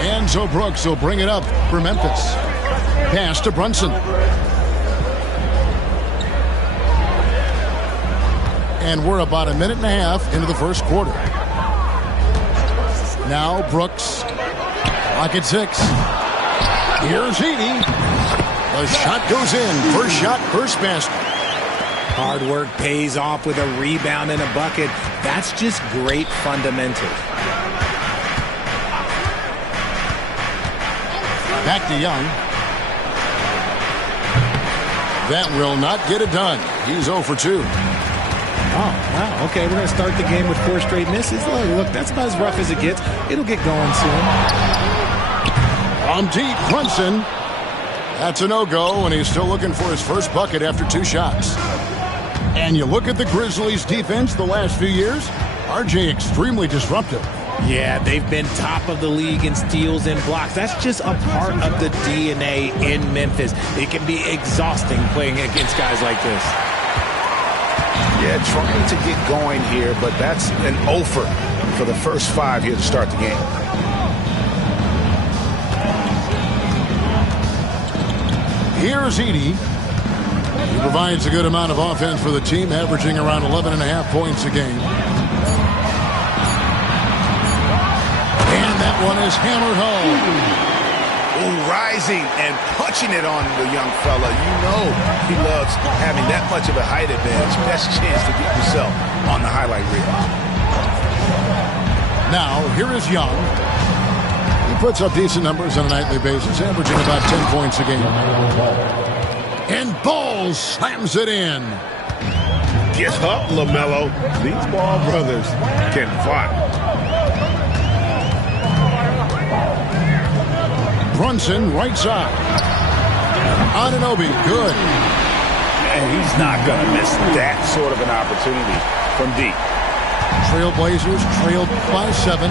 And so Brooks will bring it up for Memphis. Pass to Brunson. And we're about a minute and a half into the first quarter. Now Brooks. Clock at 6. Here's Heaney. The shot goes in. First shot, first basket. Hard work pays off with a rebound and a bucket. That's just great fundamentals. Back to Young. That will not get it done. He's 0 for 2. Oh, wow. Okay, we're going to start the game with 4 straight misses. Look, that's about as rough as it gets. It'll get going soon. From deep, Brunson. That's a no-go, and he's still looking for his first bucket after 2 shots. And you look at the Grizzlies' defense the last few years, RJ extremely disruptive. Yeah, they've been top of the league in steals and blocks. That's just a part of the DNA in Memphis. It can be exhausting playing against guys like this. Yeah, trying to get going here, but that's an offer for the first 5 here to start the game. Here's Edey. He provides a good amount of offense for the team, averaging around 11.5 points a game. And that one is hammered home. Ooh, rising and punching it on the young fella. You know he loves having that much of a height advantage. Best chance to get yourself on the highlight reel. Now, here is Young. He puts up decent numbers on a nightly basis, averaging about 10 points a game. And Ball slams it in. Get up, LaMelo. These Ball brothers can fight. Brunson, right side. Anunoby, good. And he's not going to miss that sort of an opportunity from deep. Trailblazers trailed by 7.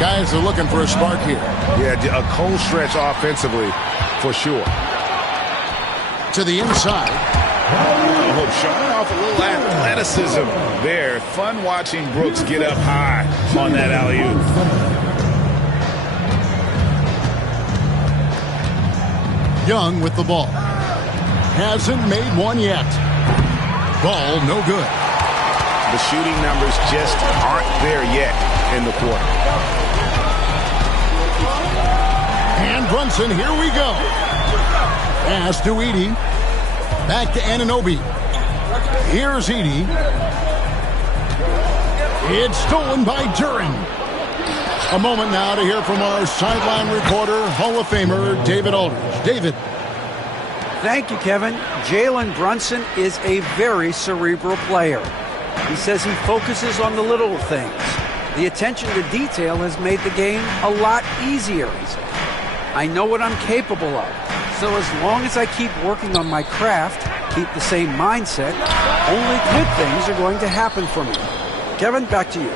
Guys are looking for a spark here. Yeah, a cold stretch offensively for sure. To the inside. Oh, showing off a little athleticism there. Fun watching Brooks get up high on that alley-oop. Young with the ball. Hasn't made one yet. Ball no good. The shooting numbers just aren't there yet in the quarter. And Brunson, here we go. Pass to Edey. Back to Anunoby. Here's Edey. It's stolen by Duren. A moment now to hear from our sideline reporter, Hall of Famer David Aldridge. David. Thank you, Kevin. Jalen Brunson is a very cerebral player. He says he focuses on the little things. The attention to detail has made the game a lot easier, he said. I know what I'm capable of. So as long as I keep working on my craft, keep the same mindset, only good things are going to happen for me. Kevin, back to you.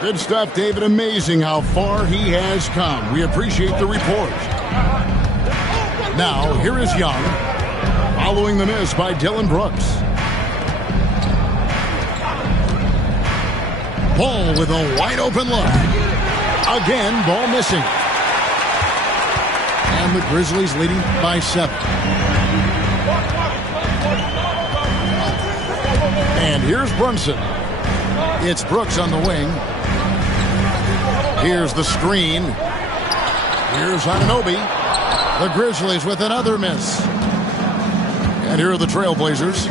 Good stuff, David. Amazing how far he has come. We appreciate the report. Now, here is Young, following the miss by Dillon Brooks. Ball with a wide-open look. Again, ball missing. And the Grizzlies leading by 7. And here's Brunson. It's Brooks on the wing. Here's the screen. Here's Anunoby. The Grizzlies with another miss. And here are the Trailblazers.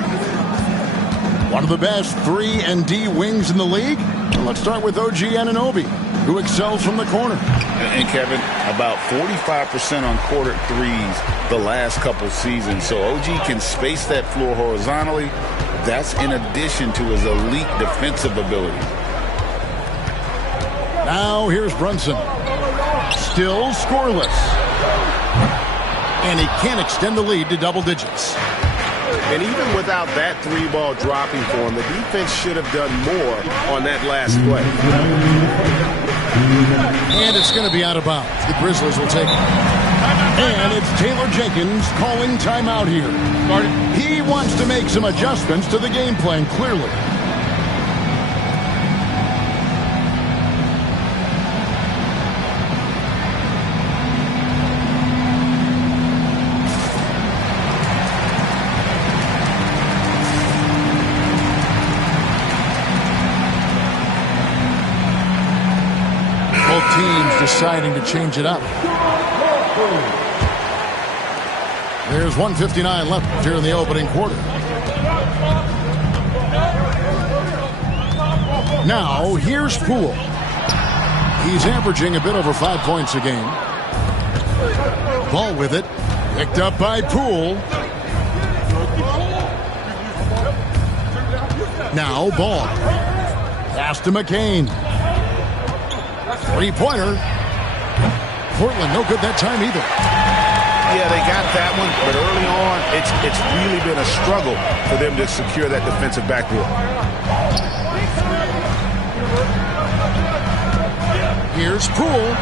One of the best 3-and-D wings in the league. Well, let's start with OG Anunoby, who excels from the corner. And Kevin, about 45% on quarter threes the last couple seasons. So OG can space that floor horizontally. That's in addition to his elite defensive ability. Now here's Brunson. Still scoreless. And he can't extend the lead to double digits. And even without that 3-ball dropping for him, the defense should have done more on that last play. And it's going to be out of bounds. The Grizzlies will take it. And it's Taylor Jenkins calling timeout here. He wants to make some adjustments to the game plan, clearly. teams deciding to change it up. There's 1:59 left here in the opening quarter. Now, here's Poole. He's averaging a bit over 5 points a game. Ball with it. Picked up by Poole. Now, Ball. Pass to McCain. Three-pointer. Portland, no good that time either. Yeah, they got that one, but early on, it's really been a struggle for them to secure that defensive backboard. Here's Poole.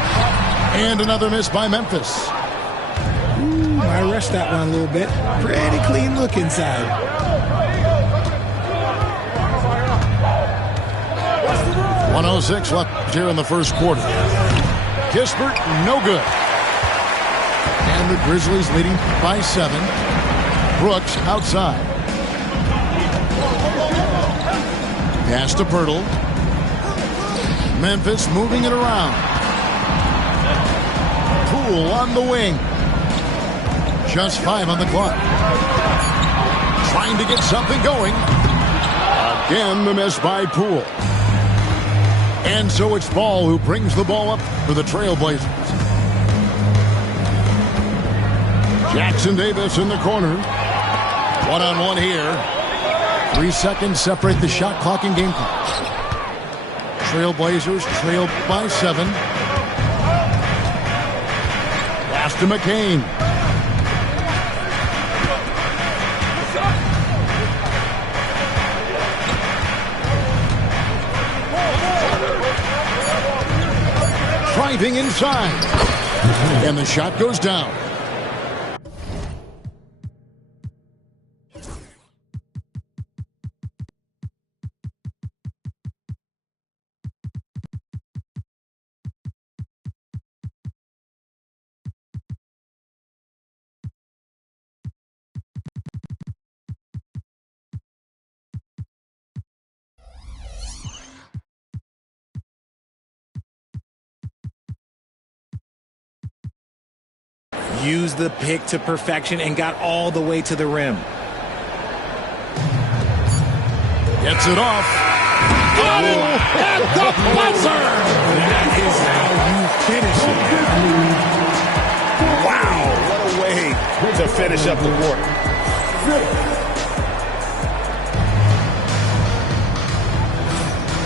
And another miss by Memphis. I rushed that one a little bit. Pretty clean look inside. .106 left here in the first quarter. Kispert, no good. And the Grizzlies leading by 7. Brooks outside. Pass to Pirtle. Memphis moving it around. Poole on the wing. Just 5 on the clock. Trying to get something going. Again, the miss by Poole. And so it's Ball who brings the ball up for the Trailblazers. Jackson Davis in the corner. One-on-one here. 3 seconds separate the shot clock and game clock. Trailblazers trail by 7. Pass to McCain. Driving inside. And the shot goes down. Used the pick to perfection and got all the way to the rim. Gets it off. Oh, at the buzzer! That is how you finish it. Wow, what a way to finish up the quarter.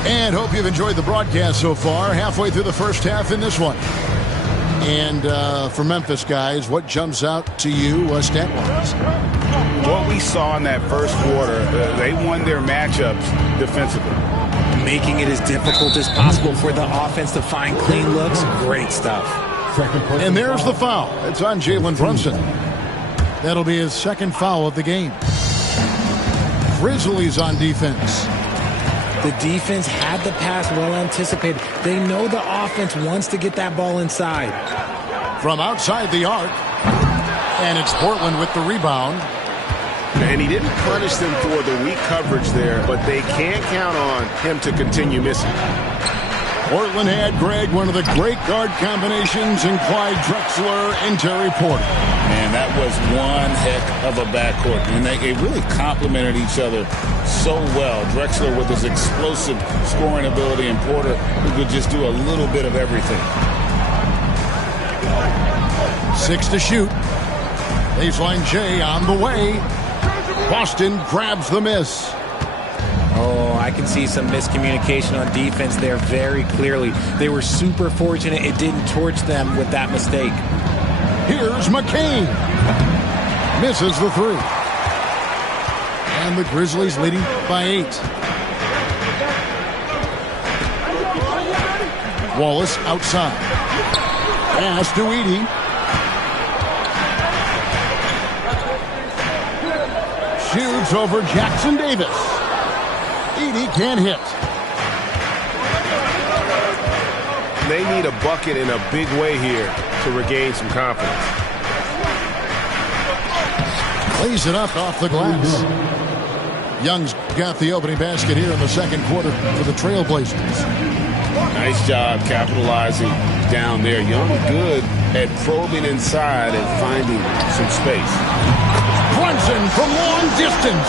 And hope you've enjoyed the broadcast so far. Halfway through the first half in this one. And for Memphis, guys, what jumps out to you stat-wise? What we saw in that first quarter, they won their matchups defensively. Making it as difficult as possible for the offense to find clean looks. Great stuff. And there's the foul. It's on Jalen Brunson. That'll be his second foul of the game. Grizzlies on defense. The defense had the pass well anticipated. They know the offense wants to get that ball inside. From outside the arc. And it's Portland with the rebound. And he didn't punish them for the weak coverage there, but they can't count on him to continue missing. Portland had, Greg, one of the great guard combinations in Clyde Drexler and Terry Porter. Man, that was one heck of a backcourt. And they really complemented each other so well. Drexler with his explosive scoring ability and Porter who could just do a little bit of everything. 6 to shoot. Baseline J on the way. Boston grabs the miss. Oh, I can see some miscommunication on defense there very clearly. They were super fortunate it didn't torch them with that mistake. Here's McCain. Misses the 3. And the Grizzlies leading by 8. Wallace outside. Pass to Edey. Shoots over Jackson Davis. Edey can't hit. They need a bucket in a big way here to regain some confidence. Lays it up off the glass. Young's got the opening basket here in the second quarter for the Trailblazers. Nice job capitalizing down there. Young good at probing inside and finding some space. Brunson from long distance.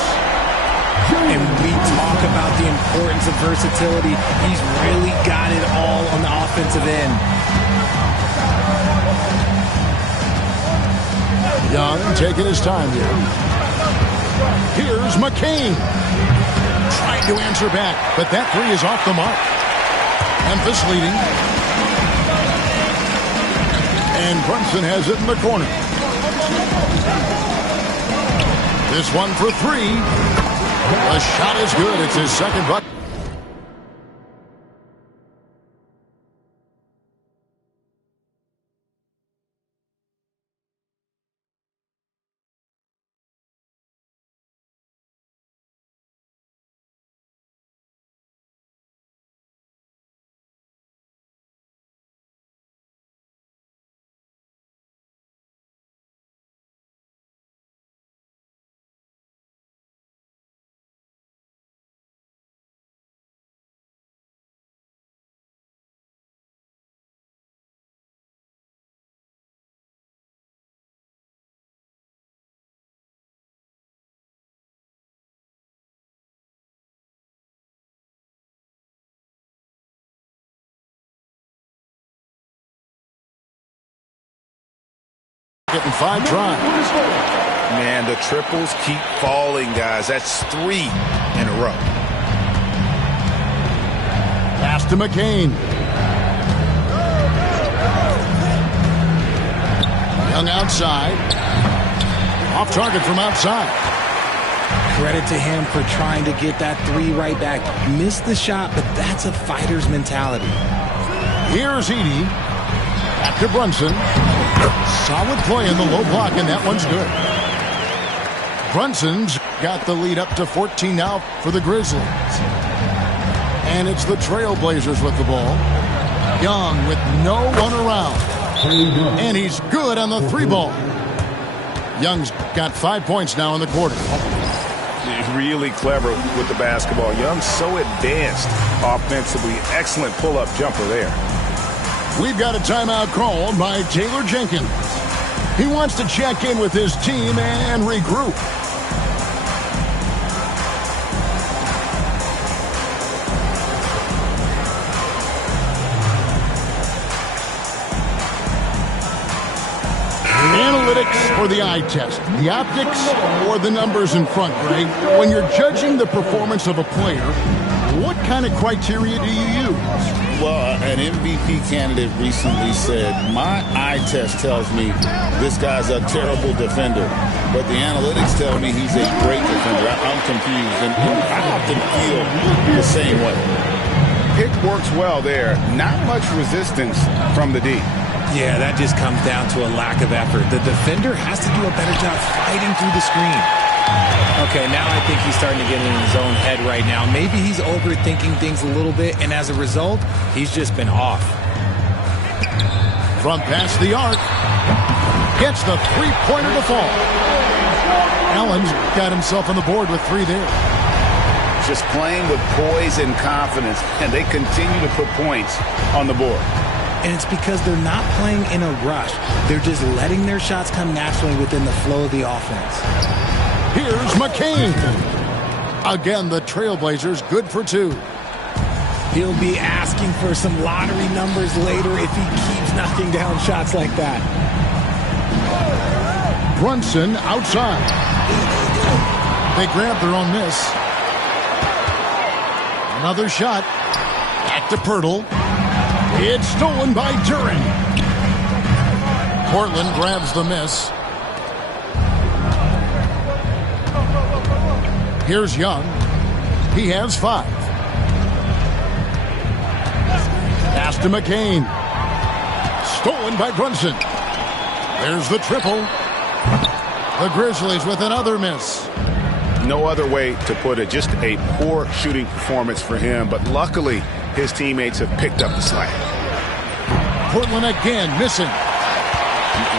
And we talk about the importance of versatility. He's really got it all on the offensive end. Young taking his time here. Here's McCain. Trying to answer back, but that three is off the mark. Memphis leading. And Brunson has it in the corner. This one for three. The shot is good. It's his second bucket. Getting 5 tries. Man, the triples keep falling, guys. That's 3 in a row. Pass to McCain. Young outside. Off target from outside. Credit to him for trying to get that three right back. Missed the shot, but that's a fighter's mentality. Here's Edey. Back to Brunson. Solid play in the low block, and that one's good. Brunson's got the lead up to 14 now for the Grizzlies. And it's the Trailblazers with the ball. Young with no one around. And he's good on the 3-ball. Young's got 5 points now in the quarter. Really clever with the basketball. Young's so advanced offensively. Excellent pull-up jumper there. We've got a timeout called by Taylor Jenkins. He wants to check in with his team and regroup. Analytics or the eye test? The optics or the numbers in front, Greg? When you're judging the performance of a player, what kind of criteria do you use? Well, an MVP candidate recently said, my eye test tells me this guy's a terrible defender, but the analytics tell me he's a great defender. I'm confused, and I often feel the same way. Pick works well there. Not much resistance from the D. Yeah, that just comes down to a lack of effort. The defender has to do a better job fighting through the screen. Okay, now I think he's starting to get in his own head right now. Maybe he's overthinking things a little bit, and as a result, he's just been off. From past the arc. Gets the three-pointer to fall. Allen's got himself on the board with 3 there. Just playing with poise and confidence, and they continue to put points on the board. And it's because they're not playing in a rush. They're just letting their shots come naturally within the flow of the offense. Here's McCain. Again, the Trailblazers good for 2. He'll be asking for some lottery numbers later if he keeps knocking down shots like that. Brunson outside. They grab their own miss. Another shot. Back to Pirtle. It's stolen by Duren. Portland grabs the miss. Here's Young. He has 5. Pass to McCain. Stolen by Brunson. There's the triple. The Grizzlies with another miss. No other way to put it. Just a poor shooting performance for him. But luckily, his teammates have picked up the slack. Portland again missing.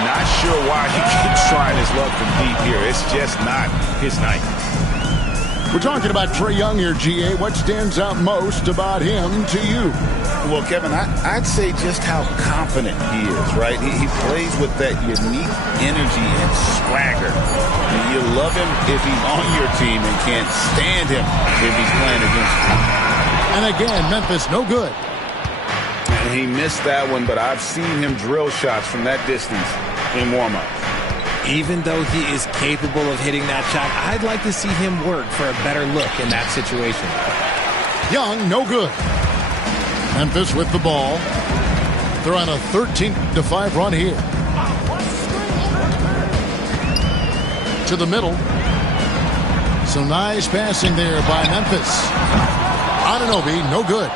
Not sure why he keeps trying his luck from deep here. It's just not his night. We're talking about Trae Young here, GA. What stands out most about him to you? Well, Kevin, I'd say just how confident he is, right? He plays with that unique energy and swagger. You love him if he's on your team and can't stand him if he's playing against you. And again, Memphis, no good. And he missed that one, but I've seen him drill shots from that distance in warm-up. Even though he is capable of hitting that shot, I'd like to see him work for a better look in that situation. Young, no good. Memphis with the ball. They're on a 13-5 run here. To the middle. Some nice passing there by Memphis. Anunoby, no good.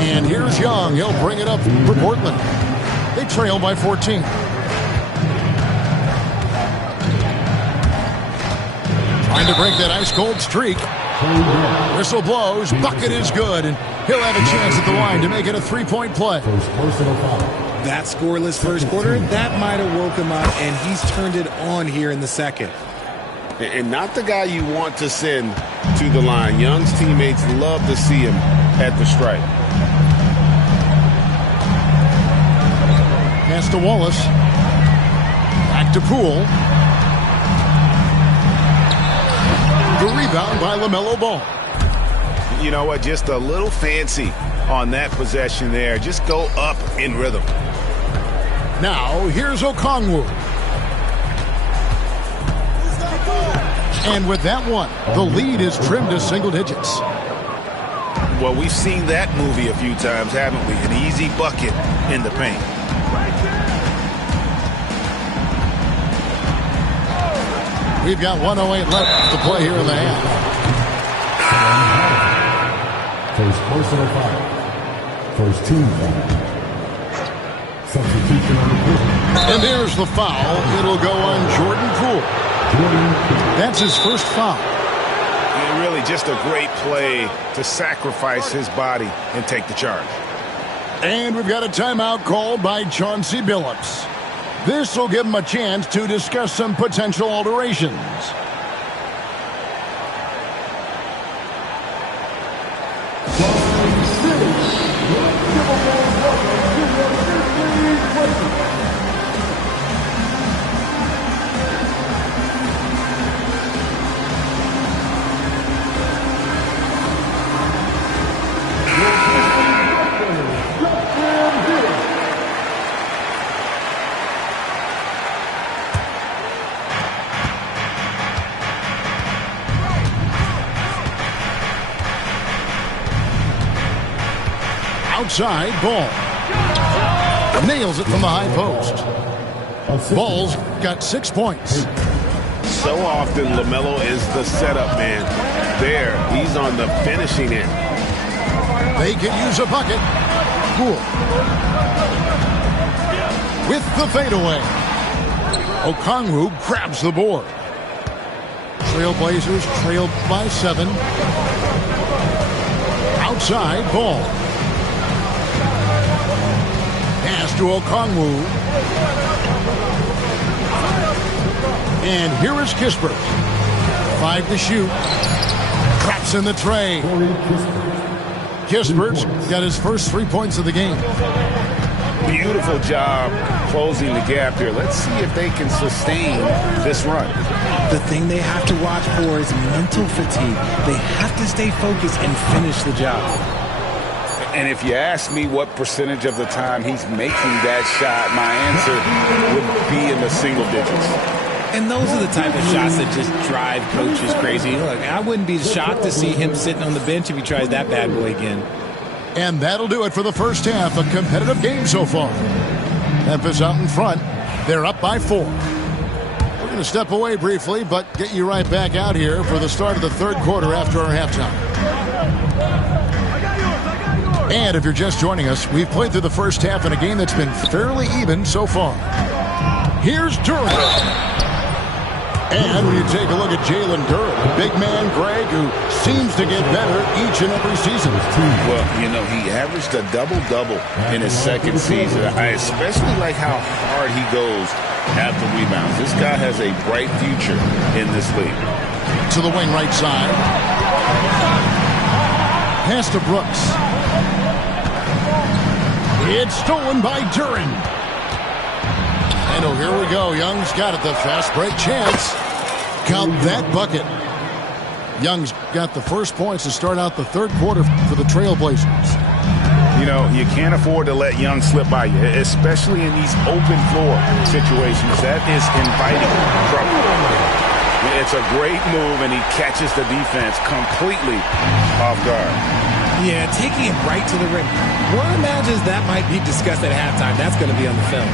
And here's Young. He'll bring it up for Portland. They trail by 14. Trying to break that ice-cold streak. Whistle blows. Bucket is good. And he'll have a chance at the line to make it a three-point play. That scoreless first quarter, that might have woke him up, and he's turned it on here in the second. And not the guy you want to send to the line. Young's teammates love to see him at the stripe. Pass to Wallace. Back to Poole. The rebound by LaMelo Ball. You know what? Just a little fancy on that possession there. Just go up in rhythm. Now, here's Okongwu. And with that one, the lead is trimmed to single digits. Well, we've seen that movie a few times, haven't we? An easy bucket in the paint. We've got 1:08 left to play here in the half. First personal foul. First team foul. Substitution on the court. And there's the foul. It'll go on Jordan Poole. That's his first foul. And really just a great play to sacrifice his body and take the charge. And we've got a timeout called by Chauncey Billups. This will give him a chance to discuss some potential alterations. Outside ball. Nails it from the high post. Ball's got 6 points. So often LaMelo is the setup man. There, he's on the finishing end. They can use a bucket. Poole. With the fadeaway. Okongwu grabs the board. Trailblazers trailed by 7. Outside ball. Pass to Okongwu. And here is Kispert. 5 to shoot. Traps in the tray. Kispert's got his first 3 points of the game. Beautiful job closing the gap here. Let's see if they can sustain this run. The thing they have to watch for is mental fatigue. They have to stay focused and finish the job. And if you ask me what percentage of the time he's making that shot, my answer would be in the single digits. And those are the type of shots that just drive coaches crazy. Look, I wouldn't be shocked to see him sitting on the bench if he tries that bad boy again. And that'll do it for the first half. A competitive game so far. Memphis out in front. They're up by 4. We're going to step away briefly, but get you right back out here for the start of the third quarter after our halftime. And if you're just joining us, we've played through the first half in a game that's been fairly even so far. Here's Durant. And when you take a look at Jalen Durant, the big man, Greg, who seems to get better each and every season. Well, you know, he averaged a double-double in his second season. I especially like how hard he goes after rebounds. This guy has a bright future in this league. to the wing right side. Pass to Brooks. It's stolen by Duran. And oh, here we go. Young's got it. The fast break chance. Count that bucket. Young's got the first points to start out the third quarter for the Trailblazers. You know, you can't afford to let Young slip by you, especially in these open floor situations. That is inviting trouble. It's a great move, and he catches the defense completely off guard. Yeah, taking it right to the rim. One imagines that might be discussed at halftime. That's going to be on the film.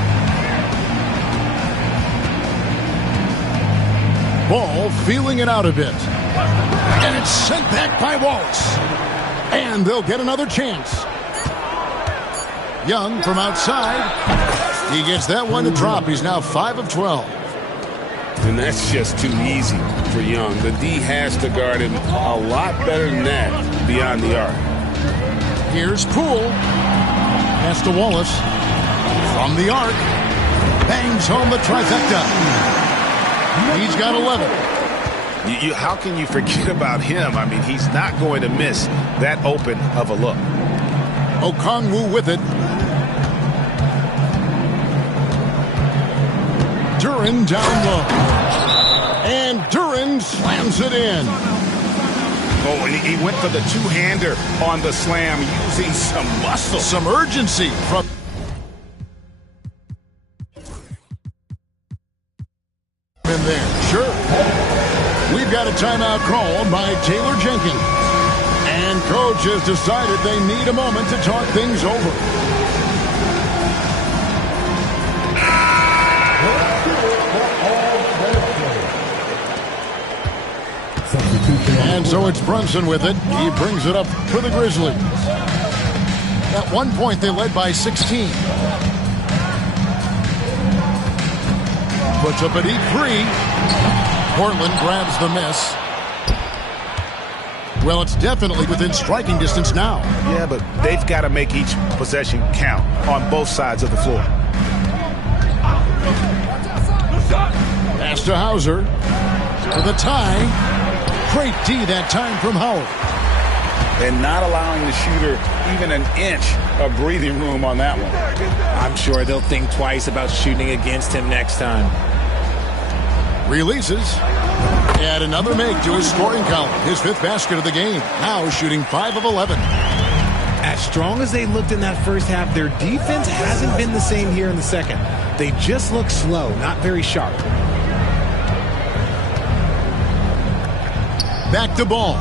Ball feeling it out a bit. And it's sent back by Wallace. And they'll get another chance. Young from outside. He gets that one to drop. He's now 5 of 12. And that's just too easy for Young. The D has to guard him a lot better than that beyond the arc. Here's Poole. Pass to Wallace. From the arc. Bangs home the trifecta. He's got 11. How can you forget about him? I mean, he's not going to miss that open of a look. Okongwu with it. Duran down low. And Duran slams it in. Oh, and he went for the two-hander on the slam using some muscle. Some urgency from... in there. Sure. We've got a timeout called by Taylor Jenkins. And coach has decided they need a moment to talk things over. And so it's Brunson with it. He brings it up for the Grizzlies. At one point, they led by 16. Puts up a deep three. Portland grabs the miss. Well, it's definitely within striking distance now. Yeah, but they've got to make each possession count on both sides of the floor. Pass to Hauser. For the tie. Great D that time from Howard. And not allowing the shooter even an inch of breathing room on that one. I'm sure they'll think twice about shooting against him next time. Releases. Add another make to his scoring column. His 5th basket of the game. Now shooting 5 of 11. As strong as they looked in that first half, their defense hasn't been the same here in the second. They just look slow, not very sharp. Back to Ball.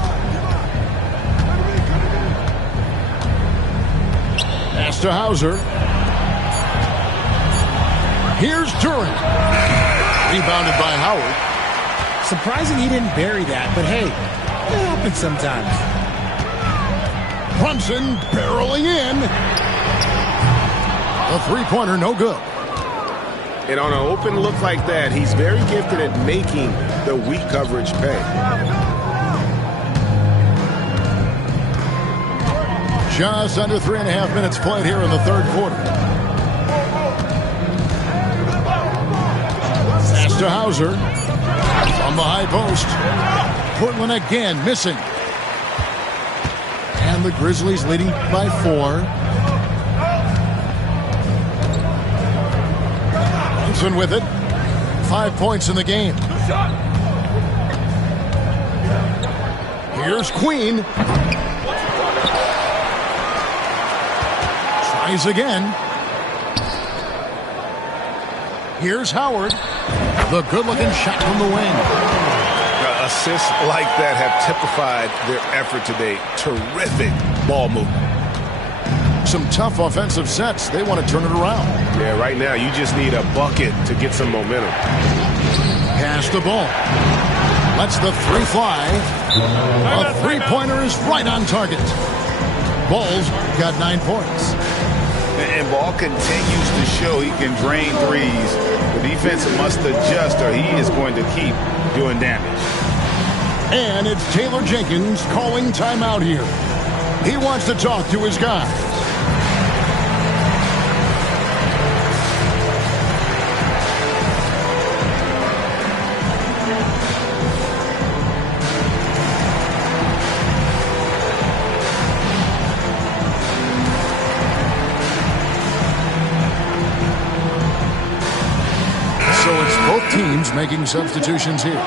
Pass to Hauser. Here's Duran. Rebounded by Howard. Surprising he didn't bury that, but hey, it happens sometimes. Brunson barreling in. A three-pointer, no good. And on an open look like that, he's very gifted at making the weak coverage pay. Just under 3.5 minutes played here in the third quarter. Pass to Hauser. From the high post. Portland again missing. And the Grizzlies leading by 4. Brunson with it. 5 points in the game. Here's Queen. Tries again. Here's Howard. The good-looking shot from the wing. Assists like that have typified their effort today. Terrific ball movement. Some tough offensive sets. They want to turn it around. Yeah, right now you just need a bucket to get some momentum. Pass the ball. Lets the three fly. A three-pointer is right on target. Ball's got 9 points. And Ball continues to show he can drain threes. The defense must adjust or he is going to keep doing damage. And it's Taylor Jenkins calling timeout here. He wants to talk to his guys. teams making substitutions here.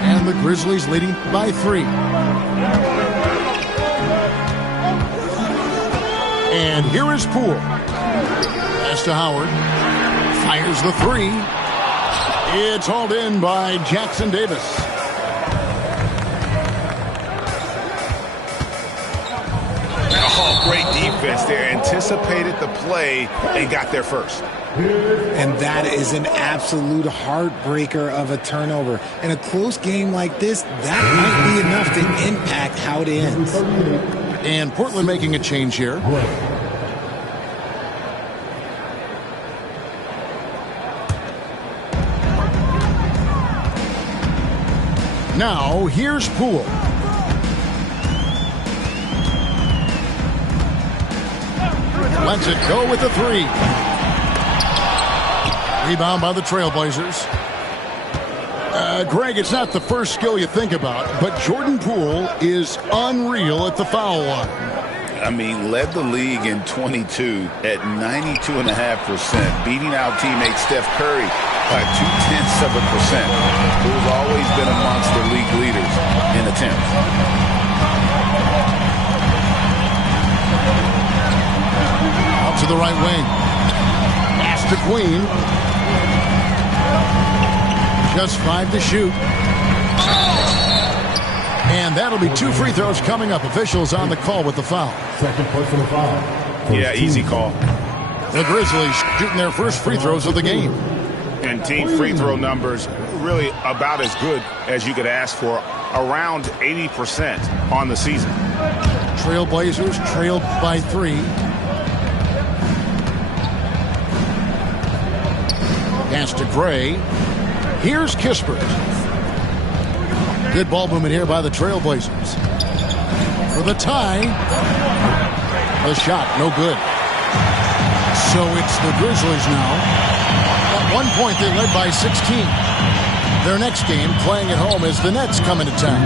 And the Grizzlies leading by 3. And here is Poole. Pass to Howard. Fires the 3. It's hauled in by Jackson Davis. Oh, great defense there. Anticipated the play and got there first. And that is an absolute heartbreaker of a turnover. In a close game like this, that might be enough to impact how it ends. And Portland making a change here. Now, here's Poole. Lets it go with the 3. Rebound by the Trailblazers. Greg, it's not the first skill you think about, but Jordan Poole is unreal at the foul line. I mean, led the league in 22 at 92.5%, beating out teammate Steph Curry by 0.2%. Poole's always been amongst the league leaders in attempts. Out to the right wing. Pass to Queen. Just 5 to shoot. And that'll be 2 free throws coming up. Officials on the call with the foul. Second personal foul. Yeah, easy call. The Grizzlies shooting their first free throws of the game. And team free throw numbers really about as good as you could ask for, around 80% on the season. Trailblazers trailed by 3. Pass to Gray. Here's Kispert. Good ball movement here by the Trailblazers. For the tie. The shot, no good. So it's the Grizzlies now. At one point, they led by 16. Their next game, playing at home, is the Nets coming to town.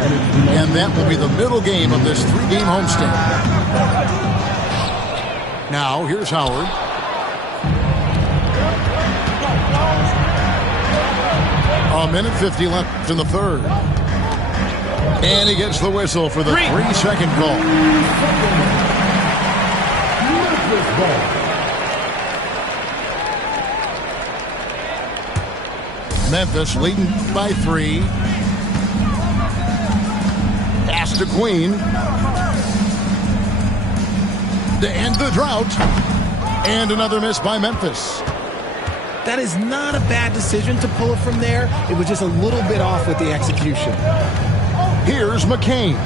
And that will be the middle game of this 3-game homestand. Now, here's Howard. A minute 50 left in the third. And he gets the whistle for the 3-second goal. Memphis leading by 3. Pass to Queen. To end the drought. And another miss by Memphis. That is not a bad decision to pull it from there. It was just a little bit off with the execution. Here's McCain.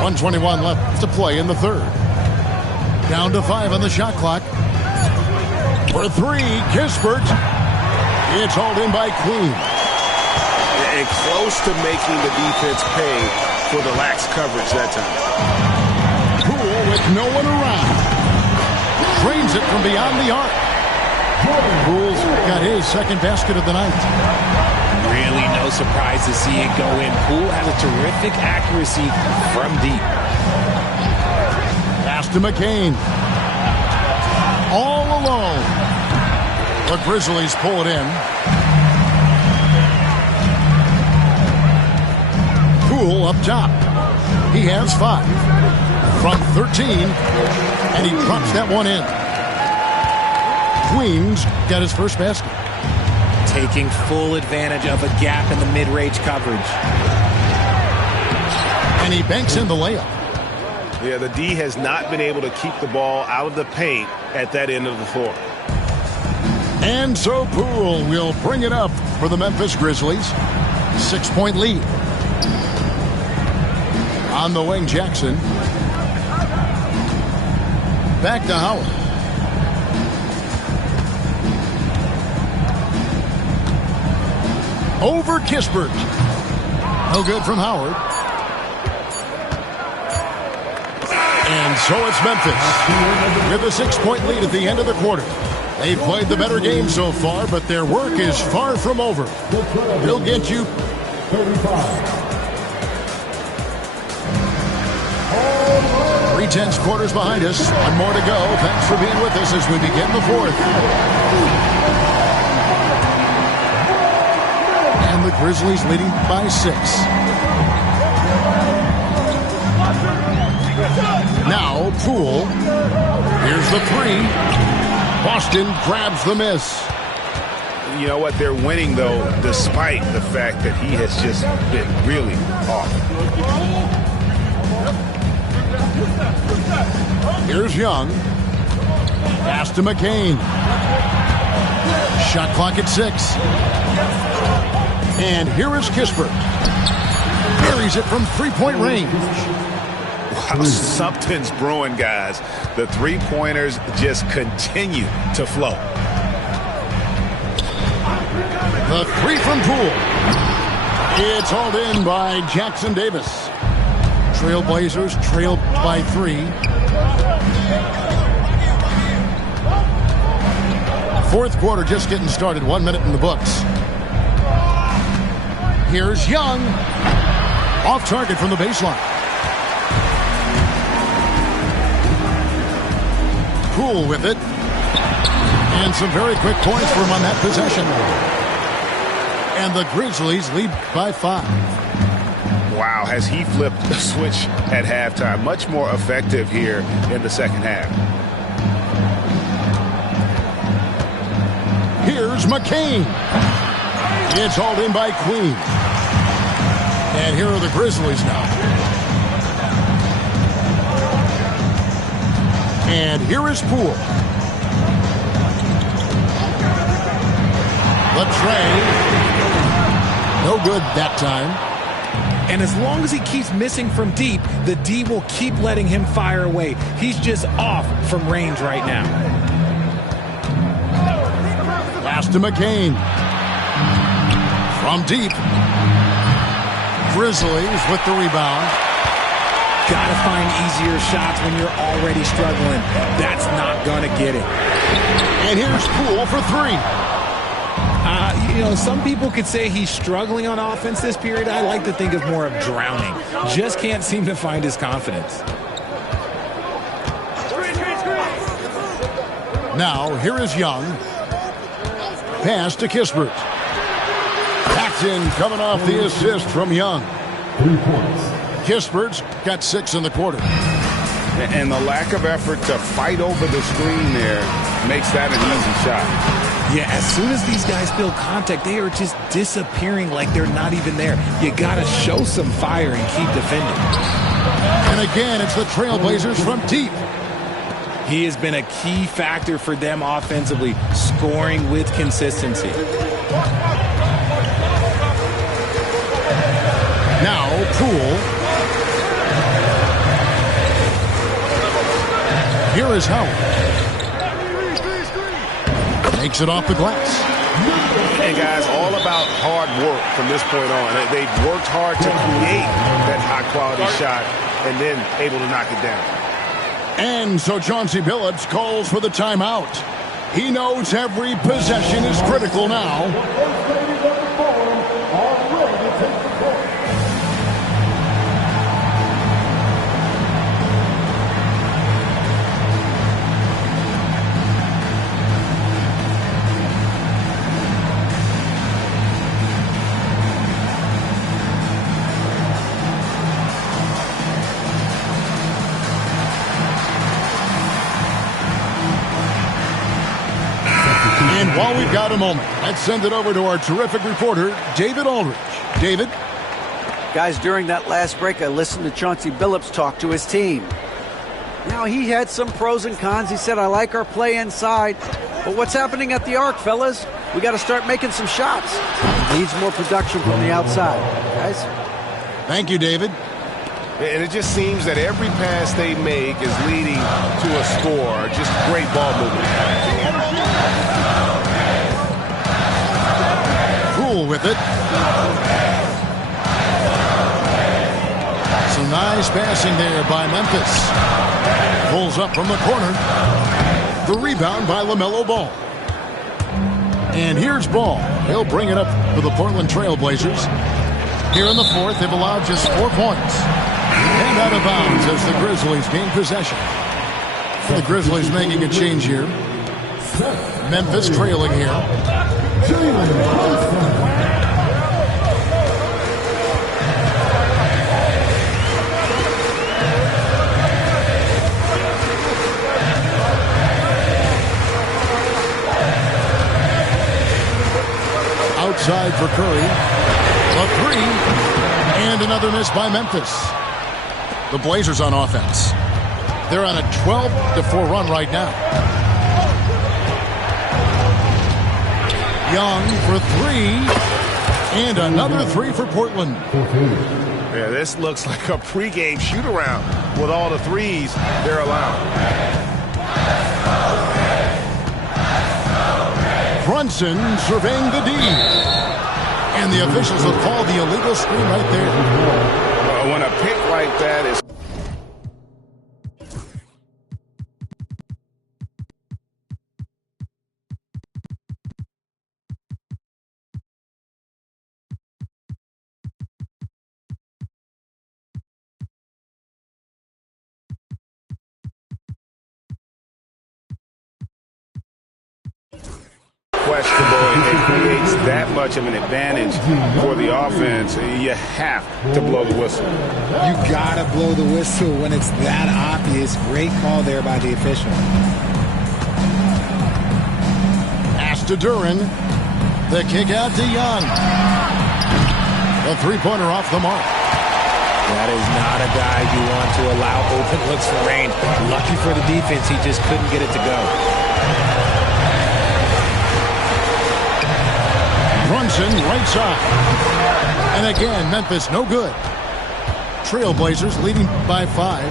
.121 left to play in the third. Down to 5 on the shot clock. For 3, Kispert. It's hauled in by Queen. And close to making the defense pay for the lax coverage that time. Poole with no one around. Drains it from beyond the arc. Poole's got his second basket of the night. Really no surprise to see it go in. Poole has a terrific accuracy from deep. Pass to McCain. All alone. The Grizzlies pull it in. Poole up top. He has 5. From 13. And he drops that one in. Queens got his first basket. Taking full advantage of a gap in the mid-range coverage. And he banks in the layup. Yeah, the D has not been able to keep the ball out of the paint at that end of the floor. And so Poole will bring it up for the Memphis Grizzlies. 6-point lead. On the wing, Jackson. Back to Howard. Over Kispert. No good from Howard. And so it's Memphis with a 6-point lead at the end of the quarter. They've played the better game so far, but their work is far from over. They'll get you 35. tense quarters behind us. One more to go. Thanks for being with us as we begin the fourth. And the Grizzlies leading by 6. Now, Poole. Here's the 3. Boston grabs the miss. You know what? They're winning, though, despite the fact that he has just been really off. Here's Young. Pass to McCain. Shot clock at 6. And here is Kispert. Buries it from three-point range. Wow, something's brewing, guys. The three-pointers just continue to flow. The 3 from Poole. It's hauled in by Jackson Davis. Trailblazers trailed by 3. Fourth quarter just getting started. 1 minute in the books. Here's Young. Off target from the baseline. Poole with it. And some very quick points for him on that possession. And the Grizzlies lead by 5. Wow, has he flipped the switch at halftime? Much more effective here in the second half. Here's McCain. It's hauled in by Queen. And here are the Grizzlies now. And here is Poole. The tray. No good that time. And as long as he keeps missing from deep, the D will keep letting him fire away. He's just off from range right now. Pass to McCain. From deep. Grizzlies with the rebound. Gotta find easier shots when you're already struggling. That's not gonna get it. And here's Poole for 3. You know, some people could say he's struggling on offense this period. I like to think of more of drowning. Just can't seem to find his confidence. Now, here is Young. Pass to Kispert. Paxton coming off the assist from Young. 3 points. Kispert's got 6 in the quarter. And the lack of effort to fight over the screen there makes that an easy shot. Yeah, as soon as these guys feel contact, they are just disappearing like they're not even there. You got to show some fire and keep defending. And again, it's the Trailblazers from deep. He has been a key factor for them offensively, scoring with consistency. Now, Poole. Here is Howard. Makes it off the glass. And guys, all about hard work from this point on. They've worked hard to create that high-quality shot and then able to knock it down. And so Chauncey Billups calls for the timeout. He knows every possession is critical now. And while we've got a moment, let's send it over to our terrific reporter, David Aldridge. David? Guys, during that last break, I listened to Chauncey Billups talk to his team. Now, he had some pros and cons. He said, I like our play inside. But what's happening at the arc, fellas? We got to start making some shots. Needs more production from the outside. Guys? Thank you, David. And it just seems that every pass they make is leading to a score. Just great ball movement. Poole with it. Some nice passing there by Memphis. Pulls up from the corner. The rebound by LaMelo Ball. And here's Ball. He'll bring it up for the Portland Trail Blazers. Here in the fourth, they've allowed just 4 points. And out of bounds as the Grizzlies gain possession. The Grizzlies making a change here. Memphis trailing here. Outside for Curry. A three. And another miss by Memphis. The Blazers on offense. They're on a 12-4 run right now. Young for three. And another three for Portland. Yeah, this looks like a pregame shoot-around with all the threes they're allowing. Brunson surveying the D. And the officials have called the illegal screen right there. When a pick like that is... questionable and creates that much of an advantage for the offense, you have to blow the whistle. You gotta blow the whistle when it's that obvious. Great call there by the official. Pass to Duran. The kick out to Young. The three-pointer off the mark. That is not a guy you want to allow open looks for range. Lucky for the defense, he just couldn't get it to go. Brunson, right side. And again, Memphis no good. Trailblazers leading by 5.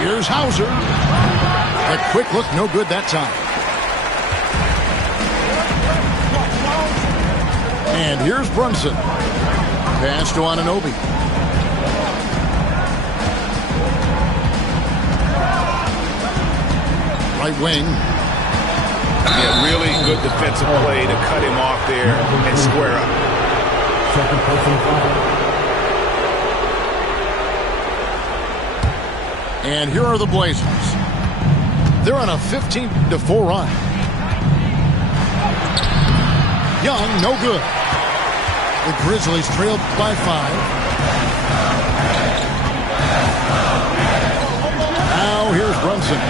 Here's Hauser. A quick look, no good that time. And here's Brunson. Pass to Anunoby. Right wing. Yeah, really good defensive play to cut him off there and square up. Second personal foul. And here are the Blazers. They're on a 15-4 run. Young, no good. The Grizzlies trailed by 5. Now here's Brunson.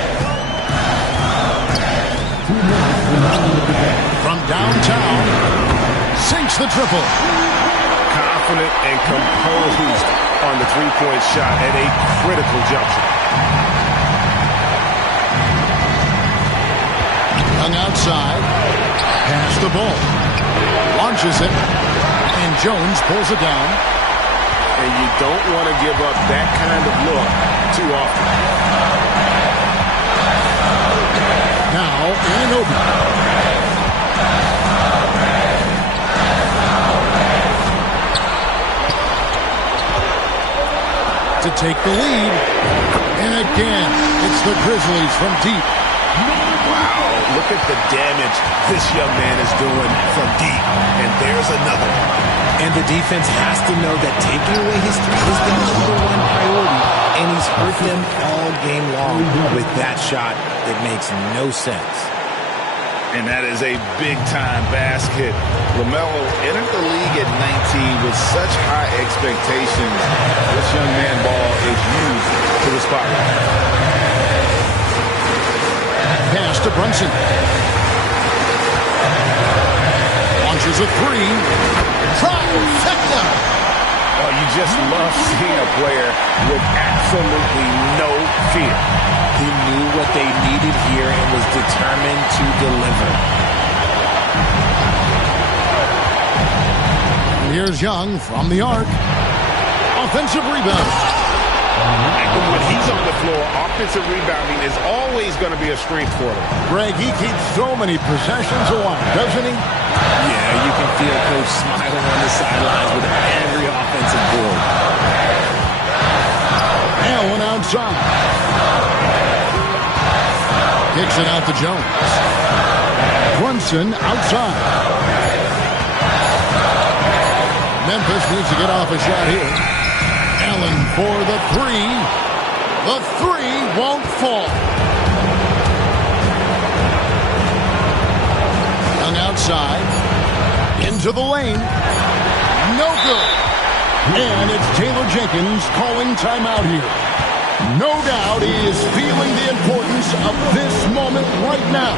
From downtown, sinks the triple. Confident and composed on the three-point shot at a critical juncture. Young outside, pass the ball, launches it, and Jones pulls it down. And you don't want to give up that kind of look too often. Now, Anunoby. To take the lead. And again, it's the Grizzlies from deep. Wow, look at the damage this young man is doing from deep. And there's another. And the defense has to know that taking away his three is the #1 priority. And he's hurt them all game long. With that shot, it makes no sense. And that is a big-time basket. LaMelo entered the league at 19 with such high expectations. This young man ball is used to the spotlight. Pass to Brunson. Launches a three. Trifecta. Oh, you just love seeing a player with absolutely no fear. He knew what they needed here and was determined to deliver. And here's Young from the arc. Offensive rebound. And when he's on the floor, offensive rebounding is always going to be a strength for him. Greg, he keeps so many possessions alive, doesn't he? Yeah, you can feel Coach smiling on the sidelines with every offensive board. Allen outside. Kicks it out to Jones. Brunson outside. Memphis needs to get off a shot here. Allen for the three. The three won't fall. Young outside. Into the lane. No good. And it's Taylor Jenkins calling timeout here. No doubt he is feeling the importance of this moment right now.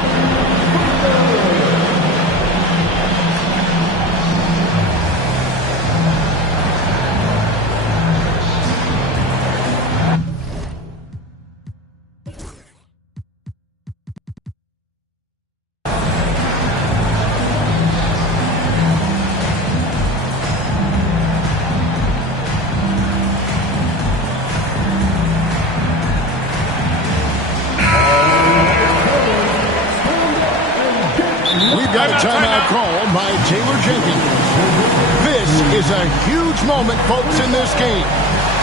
Got a timeout called by Taylor Jenkins. This is a huge moment, folks, in this game,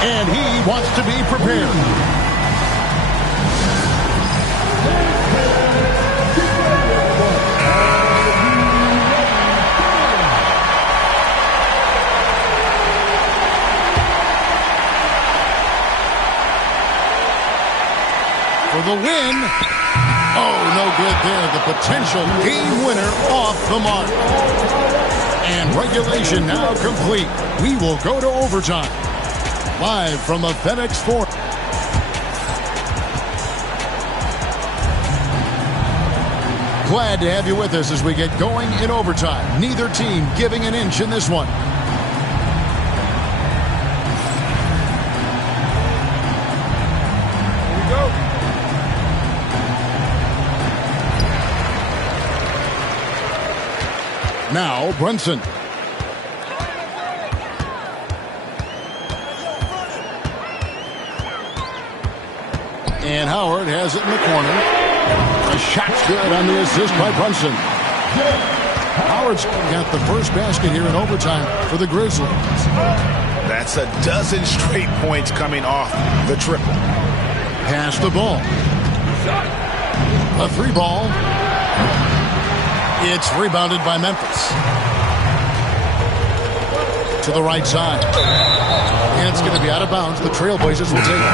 and he wants to be prepared. For the win. Oh, no good there. The potential game winner off the mark. And regulation now complete. We will go to overtime. Live from the FedEx Forum. Glad to have you with us as we get going in overtime. Neither team giving an inch in this one. Now, Brunson. And Howard has it in the corner. The shot's good on the assist by Brunson. Howard's got the first basket here in overtime for the Grizzlies. That's a dozen straight points coming off the triple. Pass the ball. A three ball. It's rebounded by Memphis. To the right side. And it's going to be out of bounds. The Trailblazers will take it.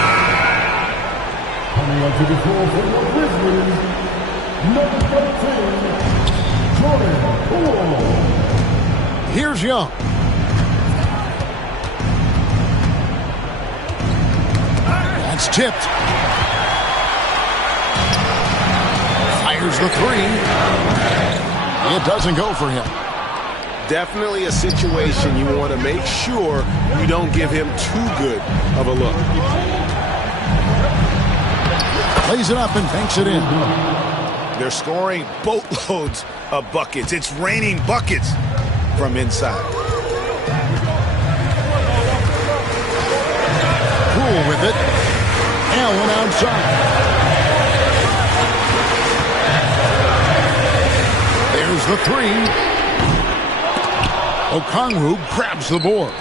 Coming up to the floor for the Grizzlies, number 13, Jordan Poole. Here's Young. That's tipped. Fires the three. It doesn't go for him. Definitely a situation you want to make sure you don't give him too good of a look. Plays it up and banks it in. They're scoring boatloads of buckets. It's raining buckets from inside. Poole with it. Allen outside. There's the three. Okongwu grabs the board.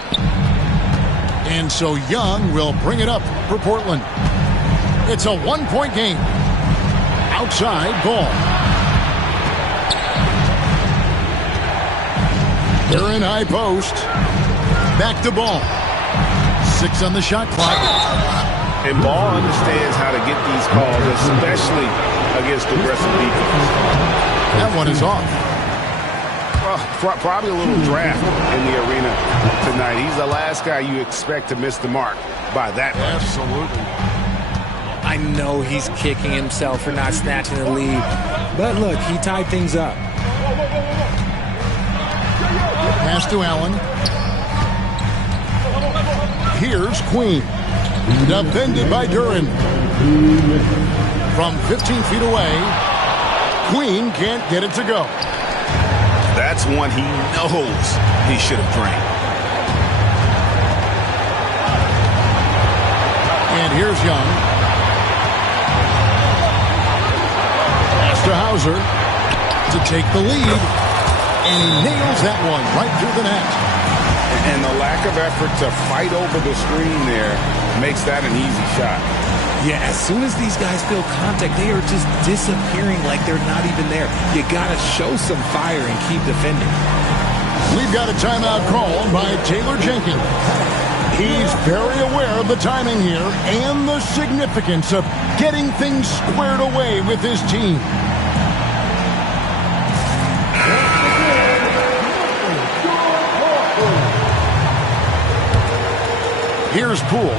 And so Young will bring it up for Portland. It's a one-point game. Outside ball. They're in high post. Back to ball. 6 on the shot clock. And Ball understands how to get these calls, especially against aggressive defense. That one is off. Probably a little draft in the arena tonight. He's the last guy you expect to miss the mark by that much. Absolutely. I know he's kicking himself for not snatching the lead. But look, he tied things up. Pass to Allen. Here's Queen. Defended by Duran. From 15 feet away, Queen can't get it to go. That's one he knows he should have drained. And here's Young. Pass to Hauser to take the lead. And he nails that one right through the net. And the lack of effort to fight over the screen there makes that an easy shot. Yeah, as soon as these guys feel contact, they are just disappearing like they're not even there. You got to show some fire and keep defending. We've got a timeout called by Taylor Jenkins. He's very aware of the timing here and the significance of getting things squared away with his team. Here's Poole.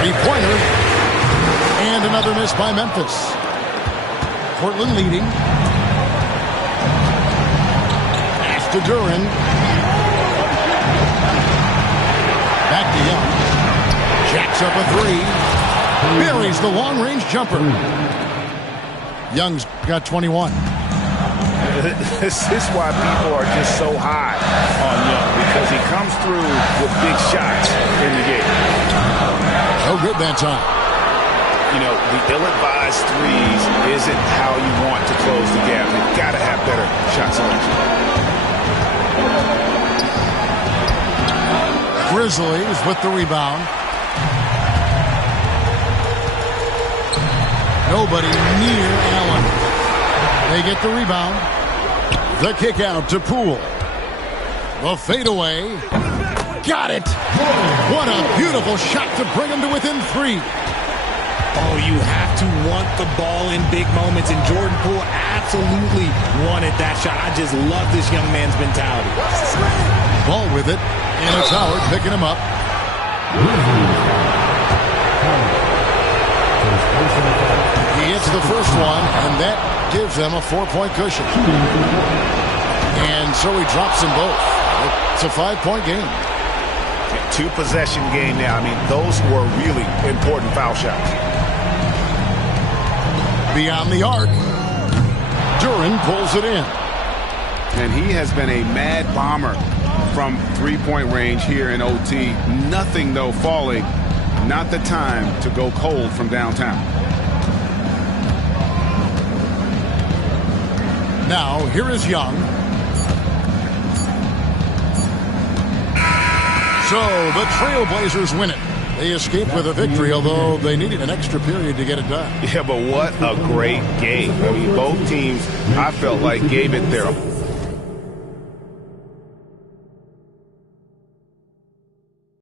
Three-pointer. And another miss by Memphis. Portland leading. Pass to Duren. Back to Young. Jacks up a three. Buries the long-range jumper. Young's got 21. This is why people are just so high on Young, because he comes through with big shots in the game. No good that time. You know, the ill-advised threes isn't how you want to close the gap. You've got to have better shot selection. Grizzlies with the rebound. Nobody near Allen. They get the rebound. The kick out to Poole. The fadeaway. Got it. What a beautiful shot to bring him to within three. Oh, you have to want the ball in big moments, and Jordan Poole absolutely wanted that shot. I just love this young man's mentality. Ball with it, and it's Howard picking him up. He hits the first one, and that gives them a 4-point cushion. And so he drops them both. It's a 5-point game. 2-possession game now. I mean, those were really important foul shots. Beyond the arc. Duren pulls it in. And he has been a mad bomber from three-point range here in OT. Nothing, though, falling. Not the time to go cold from downtown. Now, here is Young. So, the Trailblazers win it. They escaped with a victory, although they needed an extra period to get it done. Yeah, but what a great game. I mean, both teams, I felt like, gave it their